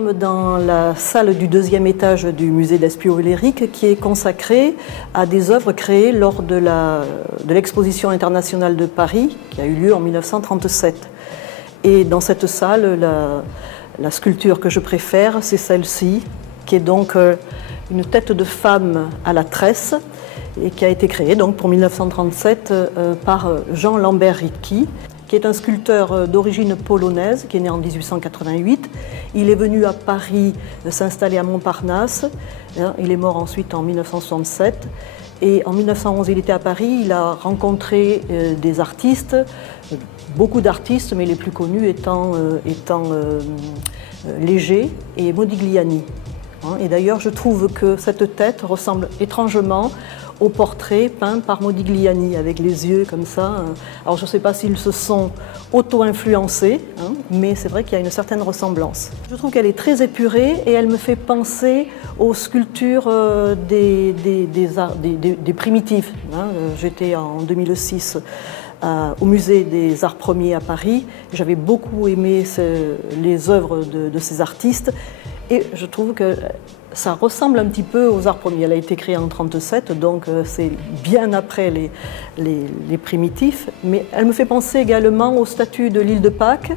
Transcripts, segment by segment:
sommes dans la salle du deuxième étage du musée d'Espiau-Villéric qui est consacrée à des œuvres créées lors de l'exposition internationale de Paris qui a eu lieu en 1937. Et dans cette salle, la sculpture que je préfère, c'est celle-ci, qui est donc une tête de femme à la tresse et qui a été créée donc pour 1937 par Jean Lambert-Ricci, qui est un sculpteur d'origine polonaise, qui est né en 1888. Il est venu à Paris s'installer à Montparnasse. Il est mort ensuite en 1967. Et en 1911, il était à Paris. Il a rencontré des artistes, beaucoup d'artistes, mais les plus connus étant Léger et Modigliani. Et d'ailleurs, je trouve que cette tête ressemble étrangement au portrait peint par Modigliani, avec les yeux comme ça. Alors je ne sais pas s'ils se sont auto-influencés, mais c'est vrai qu'il y a une certaine ressemblance. Je trouve qu'elle est très épurée et elle me fait penser aux sculptures des primitifs. J'étais en 2006 au musée des Arts Premiers à Paris. J'avais beaucoup aimé les œuvres de ces artistes et je trouve que ça ressemble un petit peu aux Arts Premiers. Elle a été créée en 1937, donc c'est bien après les primitifs. Mais elle me fait penser également aux statues de l'île de Pâques,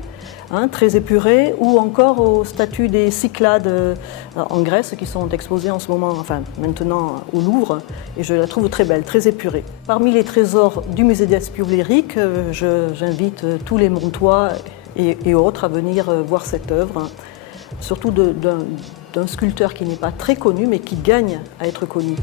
très épurées, ou encore aux statues des Cyclades en Grèce qui sont exposées en ce moment, enfin maintenant au Louvre. Et je la trouve très belle, très épurée. Parmi les trésors du musée d'Espiau-Villéric, j'invite tous les Montois et autres à venir voir cette œuvre, surtout d'un sculpteur qui n'est pas très connu, mais qui gagne à être connu.